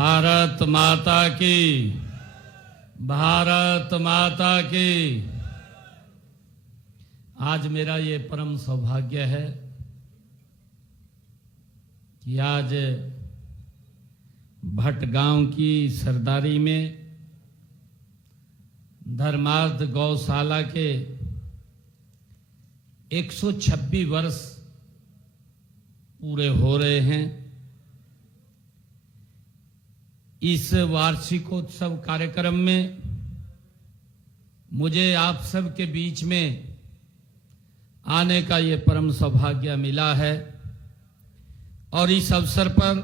भारत माता की, भारत माता की। आज मेरा ये परम सौभाग्य है कि आज भटगांव की सरदारी में धर्मार्थ गौशाला के 126 वर्ष पूरे हो रहे हैं। इस वार्षिकोत्सव कार्यक्रम में मुझे आप सब के बीच में आने का ये परम सौभाग्य मिला है और इस अवसर पर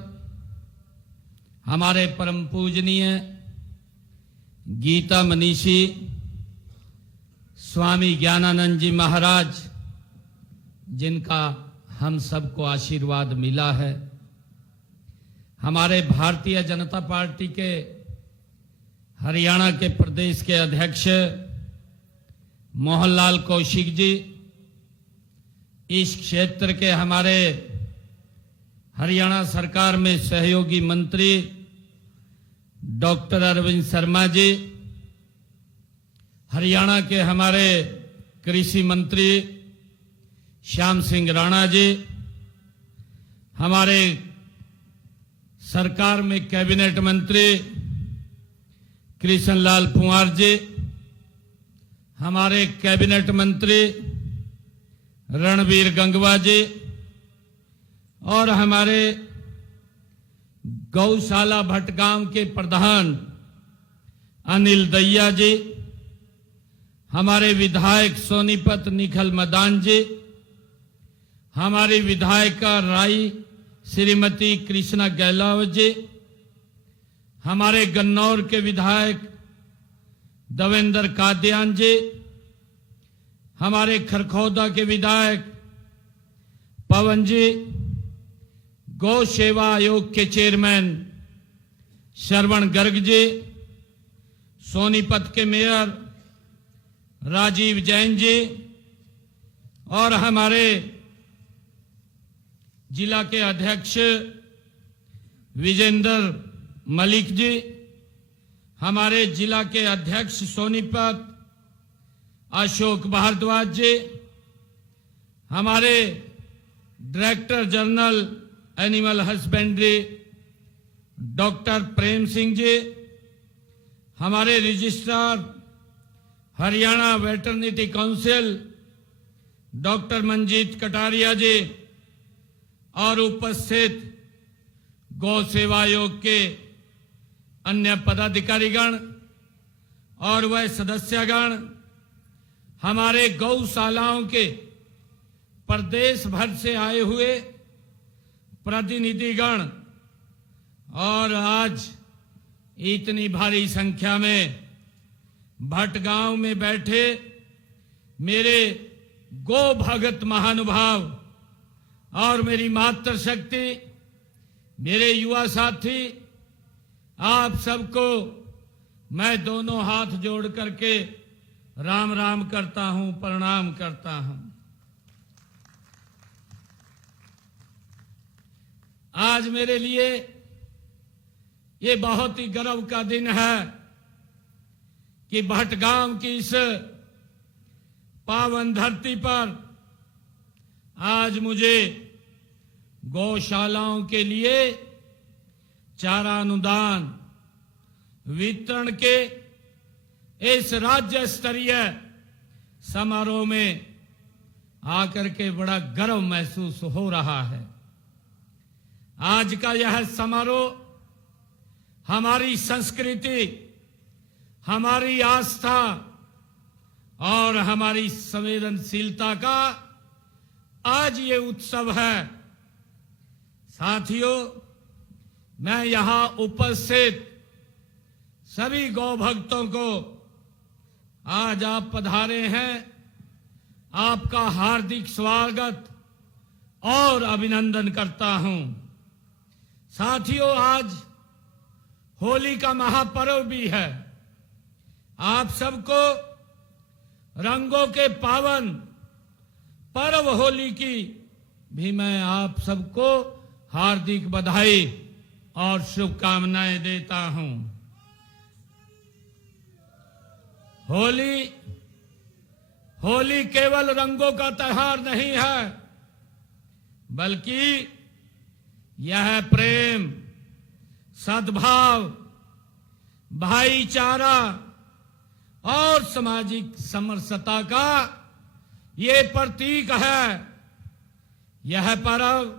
हमारे परम पूजनीय गीता मनीषी स्वामी ज्ञानानंद जी महाराज, जिनका हम सबको आशीर्वाद मिला है, हमारे भारतीय जनता पार्टी के हरियाणा के प्रदेश के अध्यक्ष मोहनलाल कौशिक जी, इस क्षेत्र के हमारे हरियाणा सरकार में सहयोगी मंत्री डॉक्टर अरविंद शर्मा जी, हरियाणा के हमारे कृषि मंत्री श्याम सिंह राणा जी, हमारे सरकार में कैबिनेट मंत्री कृष्णलाल पंवार जी, हमारे कैबिनेट मंत्री रणवीर गंगवा जी और हमारे गौशाला भटगांव के प्रधान अनिल दहिया जी, हमारे विधायक सोनीपत निखिल मदान जी, हमारी विधायिका राई श्रीमती कृष्णा गहलोत जी, हमारे गन्नौर के विधायक देवेंद्र कादियान जी, हमारे खरखौदा के विधायक पवन जी, गौ सेवा आयोग के चेयरमैन श्रवण गर्ग जी, सोनीपत के मेयर राजीव जैन जी और हमारे जिला के अध्यक्ष विजेंद्र मलिक जी, हमारे जिला के अध्यक्ष सोनीपत अशोक भारद्वाज जी, हमारे director general animal husbandry doctor Prem Singh ji, हमारे registrar Haryana veterinary council doctor Manjeet Kataria ji और उपस्थित गौ सेवा आयोग के अन्य पदाधिकारीगण और वह सदस्यगण, हमारे गौशालाओं के प्रदेश भर से आए हुए प्रतिनिधिगण और आज इतनी भारी संख्या में भटगांव में बैठे मेरे गो भगत महानुभाव और मेरी मातृशक्ति, मेरे युवा साथी, आप सबको मैं दोनों हाथ जोड़ करके राम राम करता हूं, प्रणाम करता हूं। आज मेरे लिए ये बहुत ही गर्व का दिन है कि भटगांव की इस पावन धरती पर आज मुझे गौशालाओं के लिए चारा अनुदान वितरण के इस राज्य स्तरीय समारोह में आकर के बड़ा गर्व महसूस हो रहा है। आज का यह समारोह हमारी संस्कृति, हमारी आस्था और हमारी संवेदनशीलता का आज ये उत्सव है। साथियों, मैं यहां उपस्थित सभी गौ भक्तों को आज आप पधारे हैं, आपका हार्दिक स्वागत और अभिनंदन करता हूं। साथियों, आज होली का महापर्व भी है। आप सबको रंगों के पावन पर्व होली की भी मैं आप सबको हार्दिक बधाई और शुभकामनाएं देता हूं। होली केवल रंगों का त्योहार नहीं है, बल्कि यह प्रेम, सद्भाव, भाईचारा और सामाजिक समरसता का ये प्रतीक है। यह पर्व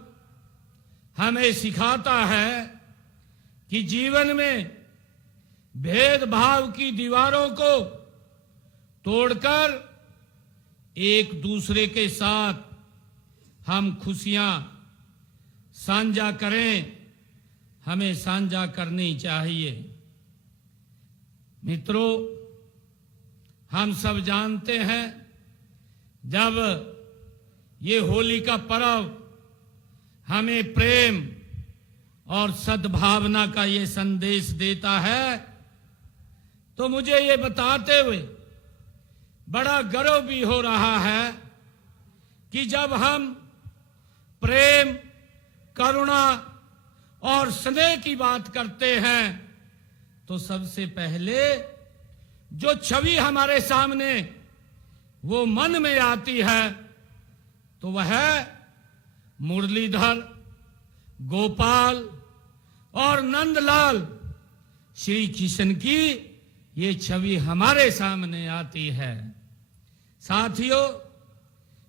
हमें सिखाता है कि जीवन में भेदभाव की दीवारों को तोड़कर एक दूसरे के साथ हम खुशियां साझा करें, हमें साझा करनी चाहिए। मित्रों, हम सब जानते हैं जब ये होली का पर्व हमें प्रेम और सद्भावना का ये संदेश देता है, तो मुझे ये बताते हुए बड़ा गर्व भी हो रहा है कि जब हम प्रेम, करुणा और स्नेह की बात करते हैं तो सबसे पहले जो छवि हमारे सामने वो मन में आती है तो वह मुरलीधर, गोपाल और नंदलाल श्री कृष्ण की ये छवि हमारे सामने आती है। साथियों,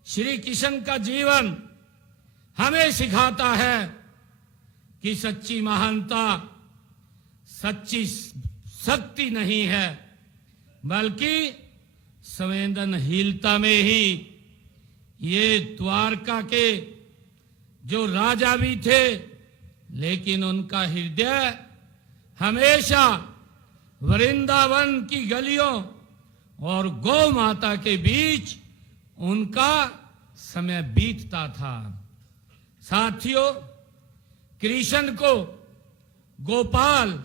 श्री कृष्ण का जीवन हमें सिखाता है कि सच्ची महानता सच्ची शक्ति नहीं है, बल्कि संवेदनहीनता में ही। ये द्वारका के जो राजा भी थे, लेकिन उनका हृदय हमेशा वृंदावन की गलियों और गौ माता के बीच उनका समय बीतता था। साथियों, कृष्ण को गोपाल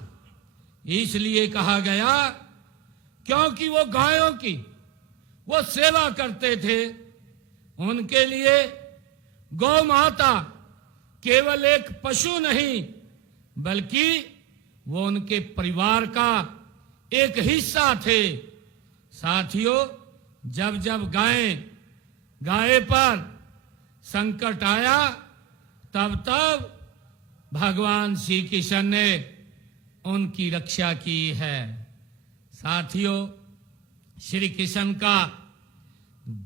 इसलिए कहा गया क्योंकि वो गायों की वो सेवा करते थे। उनके लिए गौ माता केवल एक पशु नहीं, बल्कि वो उनके परिवार का एक हिस्सा थे। साथियों, जब जब गाय पर संकट आया, तब तब भगवान श्री कृष्ण ने उनकी रक्षा की है। साथियों, श्री कृष्ण का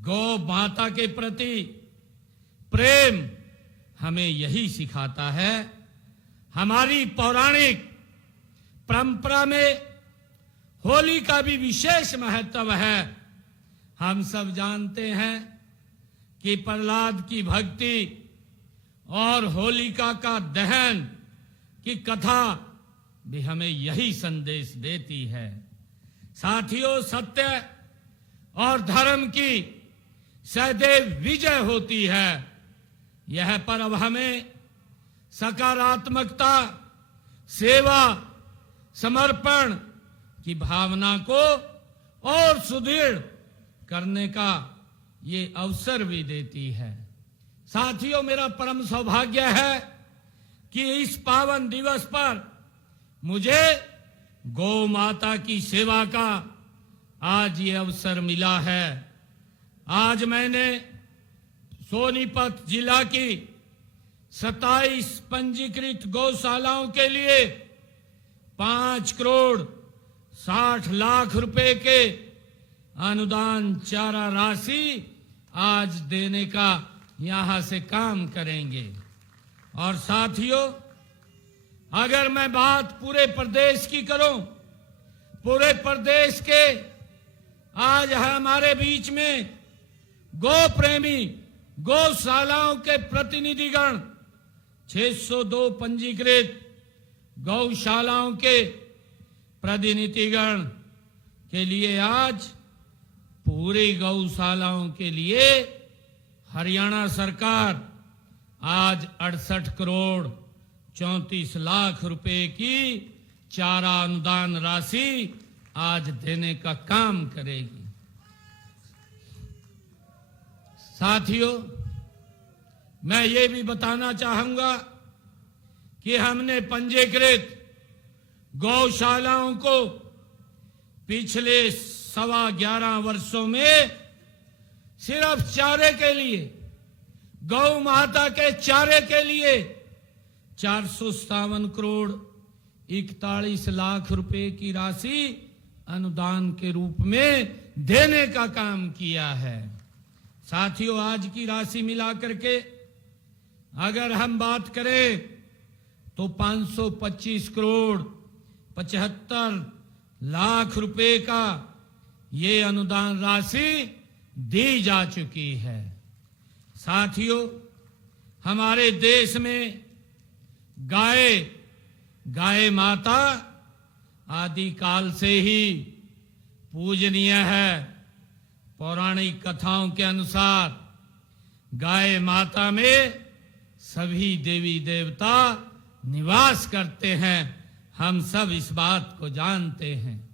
गौ माता के प्रति प्रेम हमें यही सिखाता है। हमारी पौराणिक परंपरा में होली का भी विशेष महत्व है। हम सब जानते हैं कि प्रहलाद की भक्ति और होलिका का दहन की कथा भी हमें यही संदेश देती है। साथियों, सत्य और धर्म की सदैव विजय होती है। यह पर्व हमें सकारात्मकता, सेवा, समर्पण की भावना को और सुदृढ़ करने का ये अवसर भी देती है। साथियों, मेरा परम सौभाग्य है कि इस पावन दिवस पर मुझे गौ माता की सेवा का आज ये अवसर मिला है। आज मैंने सोनीपत जिला की 27 पंजीकृत गौशालाओं के लिए 5 करोड़ 60 लाख रुपए के अनुदान चारा राशि आज देने का यहां से काम करेंगे। और साथियों, अगर मैं बात पूरे प्रदेश की करूं, पूरे प्रदेश के आज हमारे बीच में गौ प्रेमी गौशालाओं के प्रतिनिधिगण 602 पंजीकृत गौशालाओं के प्रतिनिधिगण के लिए आज पूरी गौशालाओं के लिए हरियाणा सरकार आज 68 करोड़ 34 लाख रुपए की चारा अनुदान राशि आज देने का काम करेगी। साथियों, मैं ये भी बताना चाहूंगा कि हमने पंजीकृत गौशालाओं को पिछले 11.25 वर्षों में सिर्फ चारे के लिए, गौ माता के चारे के लिए 457 करोड़ 41 लाख रुपए की राशि अनुदान के रूप में देने का काम किया है। साथियों, आज की राशि मिलाकर के अगर हम बात करें तो 525 करोड़ 75 लाख रुपए का ये अनुदान राशि दी जा चुकी है। साथियों, हमारे देश में गाय माता आदि काल से ही पूजनीय है। पौराणिक कथाओं के अनुसार गाय माता में सभी देवी देवता निवास करते हैं। हम सब इस बात को जानते हैं।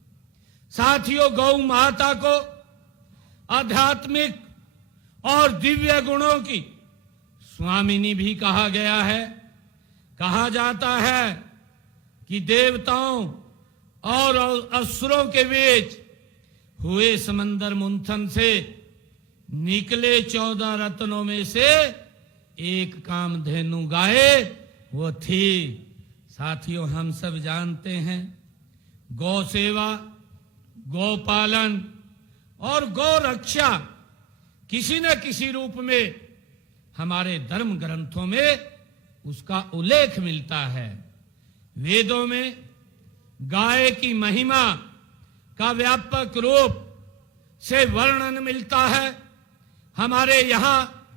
साथियों, गौ माता को आध्यात्मिक और दिव्य गुणों की स्वामिनी भी कहा गया है। कहा जाता है कि देवताओं और असुरों के बीच हुए समंदर मंथन से निकले 14 रत्नों में से एक कामधेनु गाय वो थी। साथियों, हम सब जानते हैं गौ सेवा, गौ पालन और गौ रक्षा किसी न किसी रूप में हमारे धर्म ग्रंथों में उसका उल्लेख मिलता है। वेदों में गाय की महिमा का व्यापक रूप से वर्णन मिलता है। हमारे यहाँ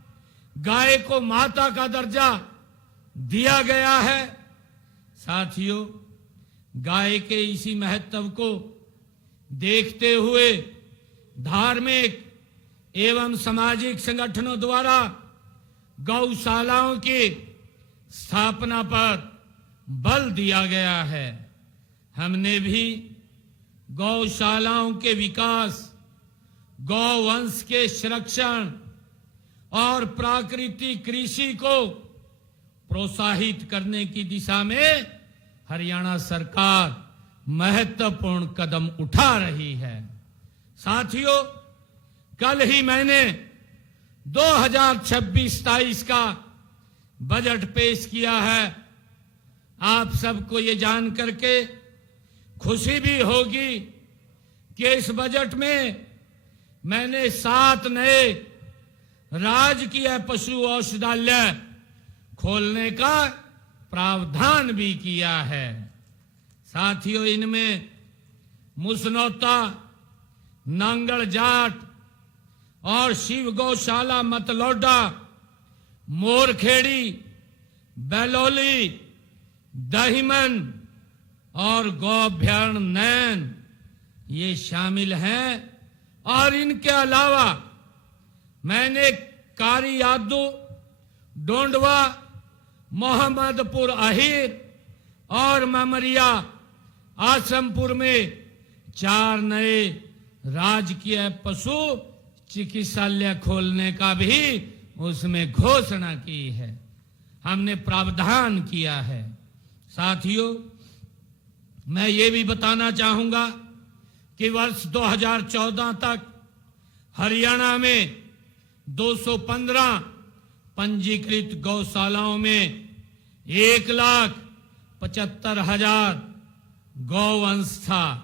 गाय को माता का दर्जा दिया गया है। साथियों, गाय के इसी महत्व को देखते हुए धार्मिक एवं सामाजिक संगठनों द्वारा गौशालाओं की स्थापना पर बल दिया गया है। हमने भी गौशालाओं के विकास, गौवंश के संरक्षण और प्राकृतिक कृषि को प्रोत्साहित करने की दिशा में हरियाणा सरकार महत्वपूर्ण कदम उठा रही है। साथियों, कल ही मैंने 2026-27 का बजट पेश किया है। आप सबको ये जान करके खुशी भी होगी कि इस बजट में मैंने 7 नए राजकीय पशु औषधालय खोलने का प्रावधान भी किया है। साथियों, इनमें मुसनौता, नांगल जाट और शिव गौशाला मतलौडा, मोरखेड़ी, बेलोली, दहिमन और गौभ्यारण नैन ये शामिल हैं। और इनके अलावा मैंने कारियादू, डोंडवा, मोहम्मदपुर अहीर और ममरिया आसमपुर में 4 नए राजकीय पशु चिकित्सालय खोलने का भी उसमें घोषणा की है। हमने प्रावधान किया है। साथियों, मैं ये भी बताना चाहूंगा कि वर्ष 2014 तक हरियाणा में 215 पंजीकृत गौशालाओं में 1,75,000 गौवंश था।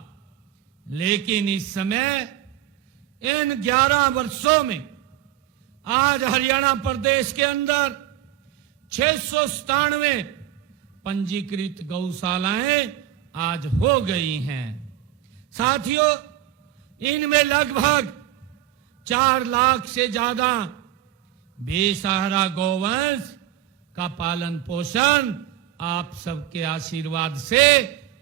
लेकिन इस समय इन 11 वर्षों में आज हरियाणा प्रदेश के अंदर 697 पंजीकृत गौशालाएं आज हो गई हैं। साथियों, इनमें लगभग 4 लाख से ज्यादा बेसहारा गौवंश का पालन पोषण आप सबके आशीर्वाद से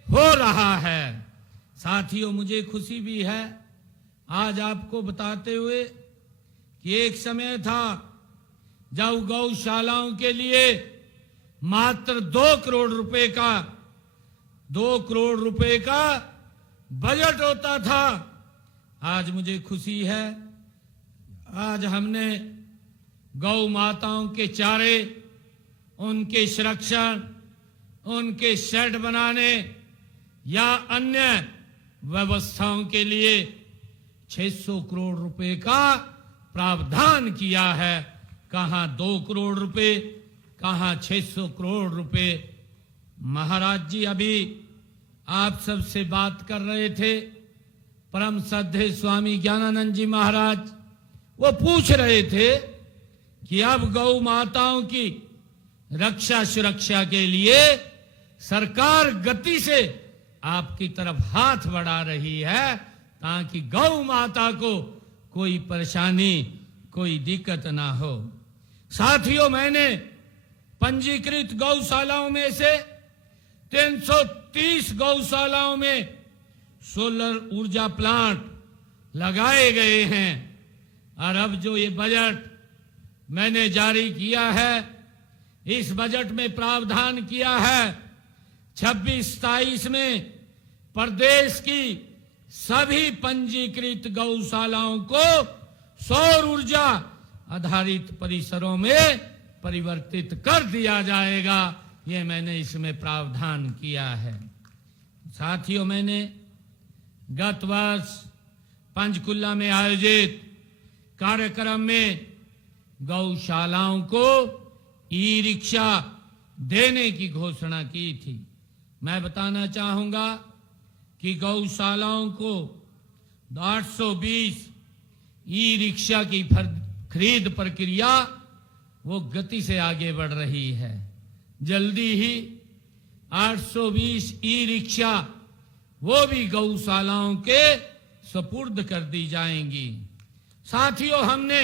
हो रहा है। साथियों, मुझे खुशी भी है आज आपको बताते हुए कि एक समय था जब गौशालाओं के लिए मात्र 2 करोड़ रुपए का बजट होता था। आज मुझे खुशी है, आज हमने गौ माताओं के चारे, उनके संरक्षण उनके शेड बनाने या अन्य व्यवस्थाओं के लिए 600 करोड़ रुपए का प्रावधान किया है। कहां 2 करोड़ रुपए, कहां 600 करोड़ रुपए। महाराज जी अभी आप सबसे बात कर रहे थे, परम श्रद्धेय स्वामी ज्ञानानंद जी महाराज, वो पूछ रहे थे कि अब गौ माताओं की रक्षा सुरक्षा के लिए सरकार गति से आपकी तरफ हाथ बढ़ा रही है ताकि गौ माता को कोई परेशानी, कोई दिक्कत ना हो। साथियों, मैंने पंजीकृत गौशालाओं में से 330 गौशालाओं में सोलर ऊर्जा प्लांट लगाए गए हैं। और अब जो ये बजट मैंने जारी किया है, इस बजट में प्रावधान किया है 26-27 में प्रदेश की सभी पंजीकृत गौशालाओं को सौर ऊर्जा आधारित परिसरों में परिवर्तित कर दिया जाएगा। ये मैंने इसमें प्रावधान किया है। साथियों, मैंने गत वर्ष पंचकुला में आयोजित कार्यक्रम में गौशालाओं को ई रिक्शा देने की घोषणा की थी। मैं बताना चाहूंगा कि गौशालाओं को 820 ई रिक्शा की खरीद प्रक्रिया वो गति से आगे बढ़ रही है। जल्दी ही 820 ई रिक्शा वो भी गौशालाओं के सुपुर्द कर दी जाएंगी। साथियों, हमने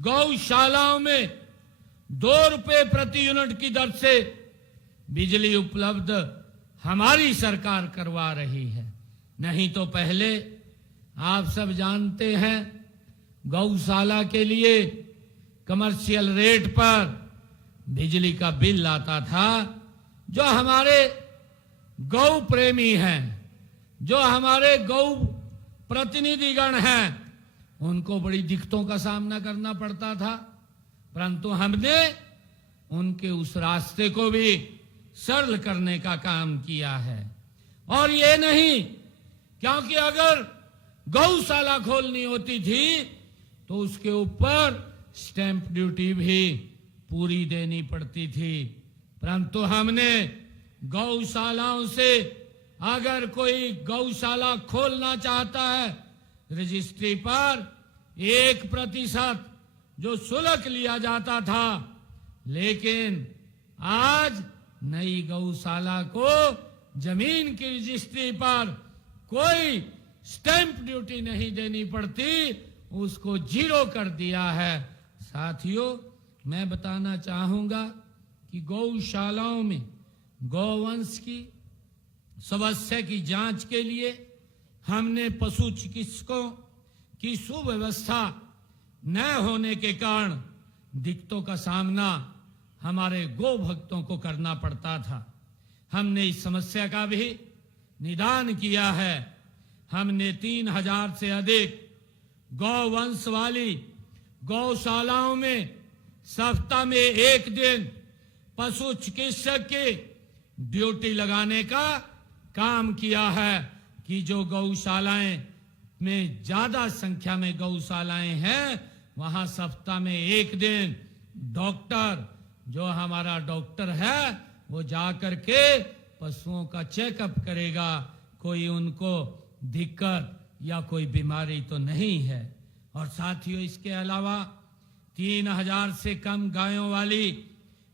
गौशालाओं में 2 रुपए प्रति यूनिट की दर से बिजली उपलब्ध हमारी सरकार करवा रही है। नहीं तो पहले आप सब जानते हैं गौशाला के लिए कमर्शियल रेट पर बिजली का बिल आता था। जो हमारे गौ प्रेमी हैं, जो हमारे गौ प्रतिनिधिगण हैं, उनको बड़ी दिक्कतों का सामना करना पड़ता था, परंतु हमने उनके उस रास्ते को भी सरल करने का काम किया है। और ये नहीं, क्योंकि अगर गौशाला खोलनी होती थी तो उसके ऊपर स्टैंप ड्यूटी भी पूरी देनी पड़ती थी, परंतु हमने गौशालाओं से अगर कोई गौशाला खोलना चाहता है, रजिस्ट्री पर 1% जो शुल्क लिया जाता था, लेकिन आज नई गौशाला को जमीन की रजिस्ट्री पर कोई स्टैंप ड्यूटी नहीं देनी पड़ती, उसको 0 कर दिया है। साथियों, मैं बताना चाहूंगा कि गौशालाओं में गौवंश की समस्या की जांच के लिए हमने पशु चिकित्सकों की सुव्यवस्था न होने के कारण दिक्कतों का सामना हमारे गौ भक्तों को करना पड़ता था। हमने इस समस्या का भी निदान किया है। हमने 3000 से अधिक गौवंश वाली गौशालाओं में सप्ताह में 1 दिन पशु चिकित्सक की ड्यूटी लगाने का काम किया है कि जो गौशालाएं में ज्यादा संख्या में गौशालाएं हैं, वहां सप्ताह में 1 दिन डॉक्टर, जो हमारा डॉक्टर है, वो जाकर के पशुओं का चेकअप करेगा, कोई उनको दिक्कत या कोई बीमारी तो नहीं है। और साथियों, इसके अलावा 3000 से कम गायों वाली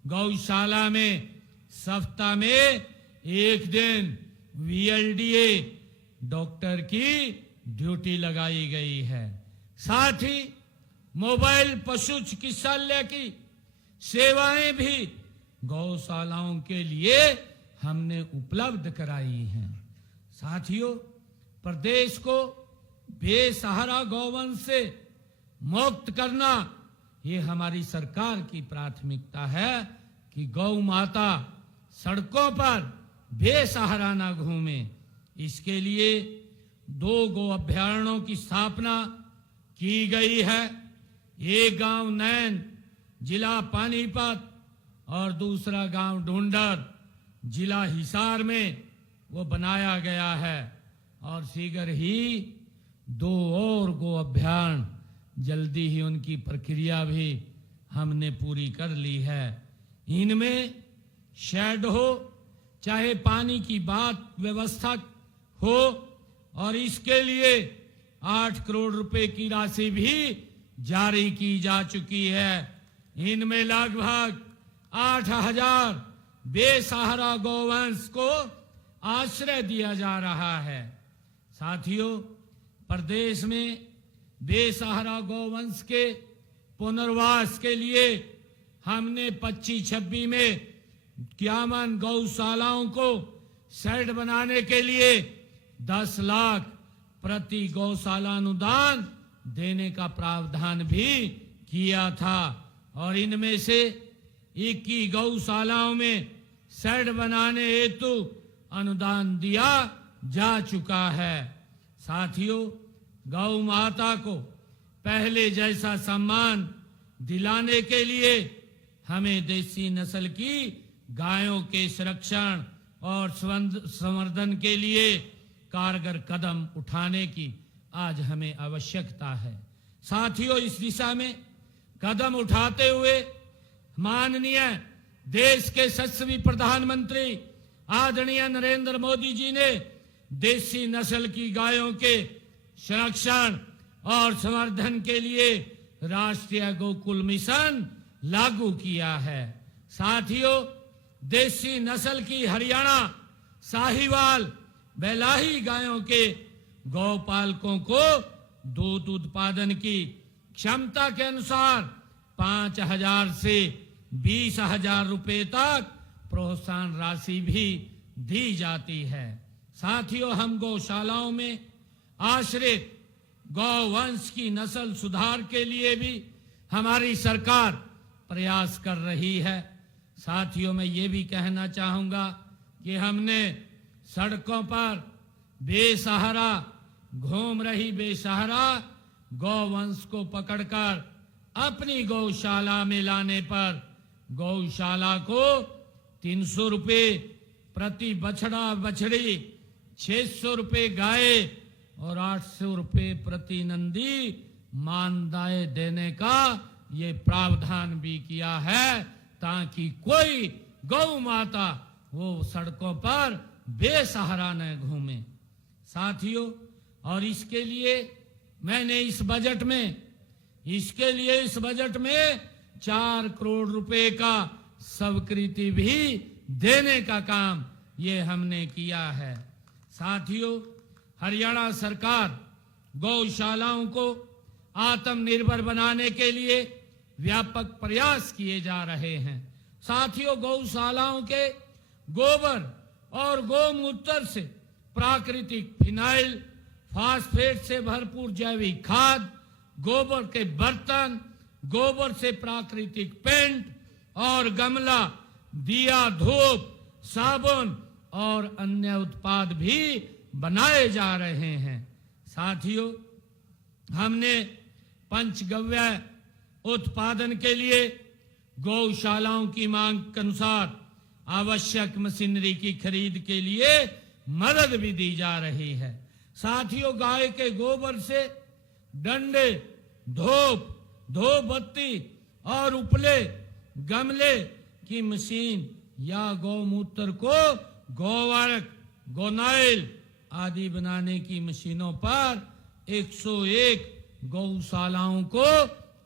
गौशाला में सप्ताह में 1 दिन VLDA डॉक्टर की ड्यूटी लगाई गई है। साथ ही मोबाइल पशु चिकित्सालय की सेवाएं भी गौशालाओं के लिए हमने उपलब्ध कराई हैं। साथियों, प्रदेश को बेसहारा गौवंश से मुक्त करना ये हमारी सरकार की प्राथमिकता है कि गौ माता सड़कों पर बेसहारा ना घूमे। इसके लिए 2 गौ अभयारण्यों की स्थापना की गई है। एक गांव नैन, जिला पानीपत, और दूसरा गांव ढूंढर, जिला हिसार में वो बनाया गया है और शीघ्र ही 2 और गो अभ्यारण्य जल्दी ही उनकी प्रक्रिया भी हमने पूरी कर ली है। इनमें शेड हो, चाहे पानी की बात व्यवस्था हो, और इसके लिए 8 करोड़ रुपए की राशि भी जारी की जा चुकी है। इनमें लगभग 8,000 बेसहारा गौवंश को आश्रय दिया जा रहा है। साथियों, प्रदेश में बेसहारा गौवंश के पुनर्वास के लिए हमने 25-26 में 51 गौशालाओं को शेड बनाने के लिए 10 लाख प्रति गौशाला अनुदान देने का प्रावधान भी किया था और इनमें से 21 गौशालाओं में शेड बनाने हेतु अनुदान दिया जा चुका है। साथियों, गौ माता को पहले जैसा सम्मान दिलाने के लिए हमें देसी नस्ल की गायों के संरक्षण और संवर्धन के लिए कारगर कदम उठाने की आज हमें आवश्यकता है। साथियों, इस दिशा में कदम उठाते हुए माननीय देश के यशस्वी प्रधानमंत्री आदरणीय नरेंद्र मोदी जी ने देसी नस्ल की गायों के संरक्षण और संवर्धन के लिए राष्ट्रीय गोकुल मिशन लागू किया है। साथियों, देसी नस्ल की हरियाणा साहिवाल बेलाही गायों के गौपालकों को दूध उत्पादन की क्षमता के अनुसार 5,000 से 20,000 रुपए तक प्रोत्साहन राशि भी दी जाती है। साथियों, हम गौशालाओं में आश्रित गौवंश की नस्ल सुधार के लिए भी हमारी सरकार प्रयास कर रही है। साथियों, मैं ये भी कहना चाहूंगा कि हमने सड़कों पर बेसहारा घूम रही बेसहारा गौवंश को पकड़कर अपनी गौशाला में लाने पर गौशाला को 300 रुपए प्रति बछड़ा बछड़ी, 600 रुपए गाय और 800 रुपए प्रति नंदी मानदेय देने का ये प्रावधान भी किया है, ताकि कोई गौ माता वो सड़कों पर बेसहारा न घूमे। साथियों, और इसके लिए मैंने इस बजट में 4 करोड़ रुपए का स्वीकृति भी देने का काम ये हमने किया है। साथियों, हरियाणा सरकार गौशालाओं को आत्मनिर्भर बनाने के लिए व्यापक प्रयास किए जा रहे हैं। साथियों, गौशालाओं के गोबर और गौमूत्र से प्राकृतिक फिनाइल, फास्फेट से भरपूर जैविक खाद, गोबर के बर्तन, गोबर से प्राकृतिक पेंट और गमला, दिया, धूप, साबुन और अन्य उत्पाद भी बनाए जा रहे हैं। साथियों, हमने पंचगव्य उत्पादन के लिए गौशालाओं की मांग के अनुसार आवश्यक मशीनरी की खरीद के लिए मदद भी दी जा रही है। साथियों, गाय के गोबर से डंडे, धूप बत्ती और उपले, गमले की मशीन या गौमूत्र को गोवर्क, गोनाइल आदि बनाने की मशीनों पर 101 गौशालाओं को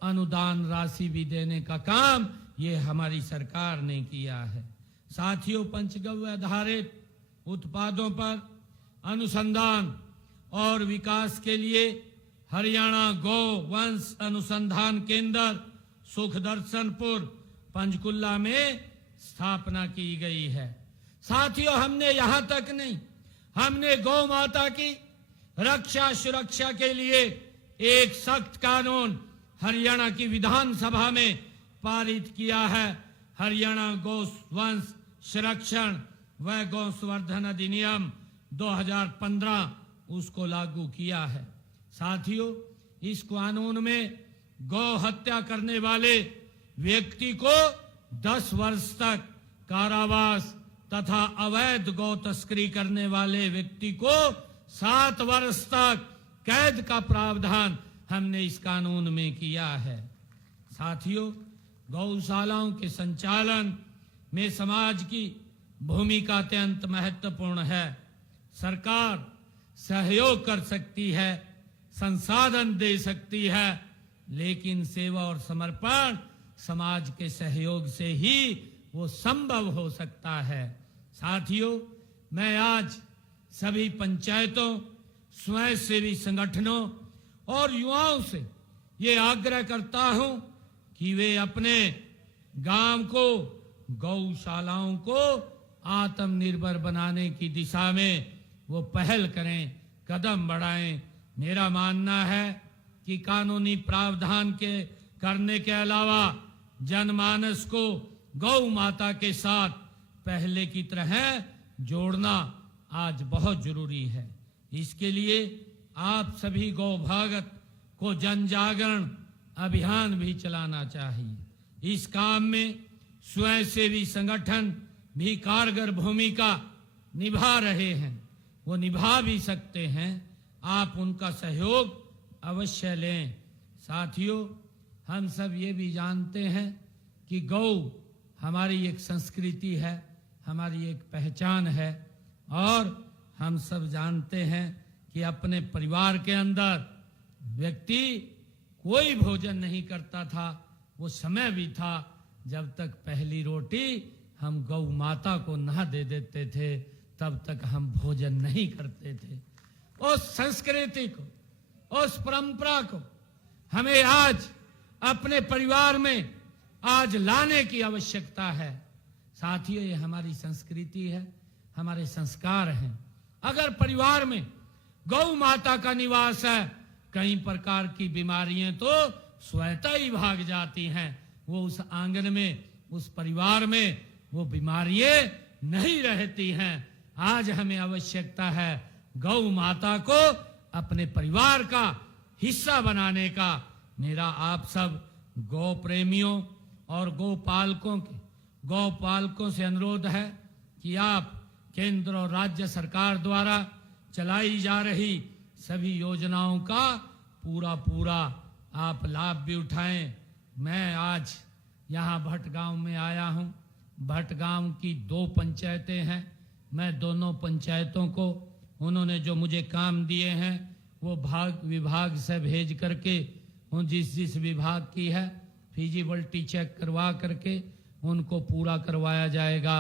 अनुदान राशि भी देने का काम ये हमारी सरकार ने किया है। साथियों, पंचगव्य आधारित उत्पादों पर अनुसंधान और विकास के लिए हरियाणा गौ वंश अनुसंधान केंद्र सुखदर्शनपुर पंचकुला में स्थापना की गई है। साथियों, हमने यहां तक नहीं, हमने गौ माता की रक्षा सुरक्षा के लिए एक सख्त कानून हरियाणा की विधानसभा में पारित किया है। हरियाणा गौ वंश संरक्षण व गौ संवर्धन अधिनियम 2015 उसको लागू किया है। साथियों, इस कानून में गौ हत्या करने वाले व्यक्ति को 10 वर्ष तक कारावास तथा अवैध गौ तस्करी करने वाले व्यक्ति को 7 वर्ष तक कैद का प्रावधान हमने इस कानून में किया है। साथियों, गौशालाओं के संचालन में समाज की भूमिका अत्यंत महत्वपूर्ण है। सरकार सहयोग कर सकती है, संसाधन दे सकती है, लेकिन सेवा और समर्पण समाज के सहयोग से ही वो संभव हो सकता है। साथियों, मैं आज सभी पंचायतों, स्वयंसेवी संगठनों और युवाओं से ये आग्रह करता हूं कि वे अपने गांव को, गौशालाओं को आत्मनिर्भर बनाने की दिशा में वो पहल करें, कदम बढ़ाएं। मेरा मानना है कि कानूनी प्रावधान के करने के अलावा जनमानस को गौ माता के साथ पहले की तरह जोड़ना आज बहुत जरूरी है। इसके लिए आप सभी गौ भगत को जन जागरण अभियान भी चलाना चाहिए। इस काम में स्वयंसेवी संगठन भी कारगर भूमिका निभा रहे हैं, वो निभा भी सकते हैं। आप उनका सहयोग अवश्य लें। साथियों, हम सब ये भी जानते हैं कि गौ हमारी एक संस्कृति है, हमारी एक पहचान है, और हम सब जानते हैं कि अपने परिवार के अंदर व्यक्ति कोई भोजन नहीं करता था। वो समय भी था जब तक पहली रोटी हम गौ माता को ना दे देते थे, तब तक हम भोजन नहीं करते थे। उस संस्कृति को, उस परंपरा को हमें आज अपने परिवार में आज लाने की आवश्यकता है। साथियों, ये हमारी संस्कृति है, हमारे संस्कार हैं। अगर परिवार में गौ माता का निवास है, कई प्रकार की बीमारियां तो स्वतः ही भाग जाती हैं। वो उस आंगन में, उस परिवार में वो बीमारियां नहीं रहती हैं। आज हमें आवश्यकता है गौ माता को अपने परिवार का हिस्सा बनाने का। मेरा आप सब गौ प्रेमियों और गौ पालकों से अनुरोध है कि आप केंद्र और राज्य सरकार द्वारा चलाई जा रही सभी योजनाओं का पूरा आप लाभ भी उठाएं। मैं आज यहाँ भटगांव में आया हूँ। भटगांव की 2 पंचायतें हैं। मैं दोनों पंचायतों को उन्होंने जो मुझे काम दिए हैं वो विभाग से भेज करके उन जिस विभाग की है फिजिबिलिटी चेक करवा करके उनको पूरा करवाया जाएगा।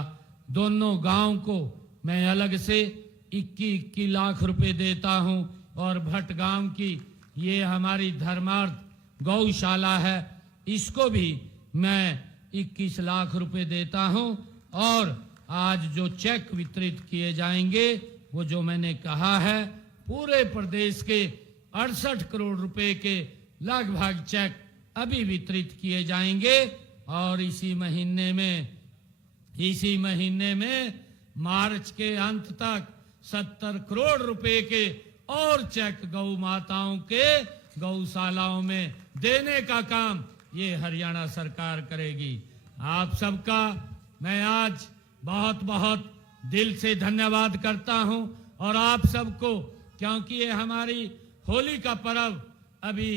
दोनों गांव को मैं अलग से 21 लाख रुपए देता हूं, और भटगांव की ये हमारी धर्मार्थ गौशाला है, इसको भी मैं 21 लाख रुपए देता हूं। और आज जो चेक वितरित किए जाएंगे वो जो मैंने कहा है, पूरे प्रदेश के 68 करोड़ रुपए के लगभग चेक अभी वितरित किए जाएंगे। और इसी महीने में मार्च के अंत तक 70 करोड़ रुपए के और चेक गौ माताओं के गौशालाओं में देने का काम ये हरियाणा सरकार करेगी। आप सबका मैं आज बहुत बहुत दिल से धन्यवाद करता हूं। और आप सबको, क्योंकि ये हमारी होली का पर्व, अभी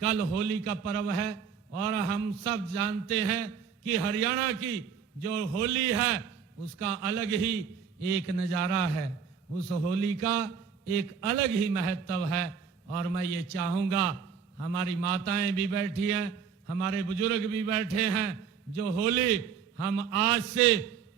कल होली का पर्व है, और हम सब जानते हैं कि हरियाणा की जो होली है उसका अलग ही एक नजारा है, उस होली का एक अलग ही महत्व है। और मैं ये चाहूंगा, हमारी माताएं भी बैठी हैं, हमारे बुजुर्ग भी बैठे हैं, जो होली हम आज से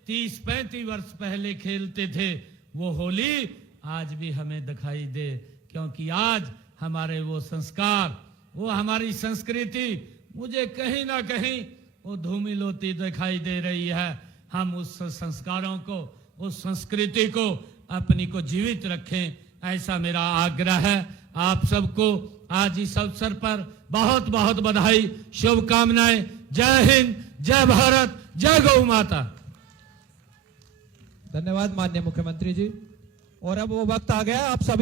30-35 वर्ष पहले खेलते थे, वो होली आज भी हमें दिखाई दे। क्योंकि आज हमारे वो संस्कार, वो हमारी संस्कृति मुझे कहीं ना कहीं वो धूमिल होती दिखाई दे रही है। हम उस संस्कारों को, उस संस्कृति को अपनी को जीवित रखें, ऐसा मेरा आग्रह है। आप सबको आज इस अवसर पर बहुत बहुत बधाई, शुभकामनाएं। जय हिंद, जय भारत, जय गौ माता। धन्यवाद माननीय मुख्यमंत्री जी। और अब वो वक्त आ गया आप सभी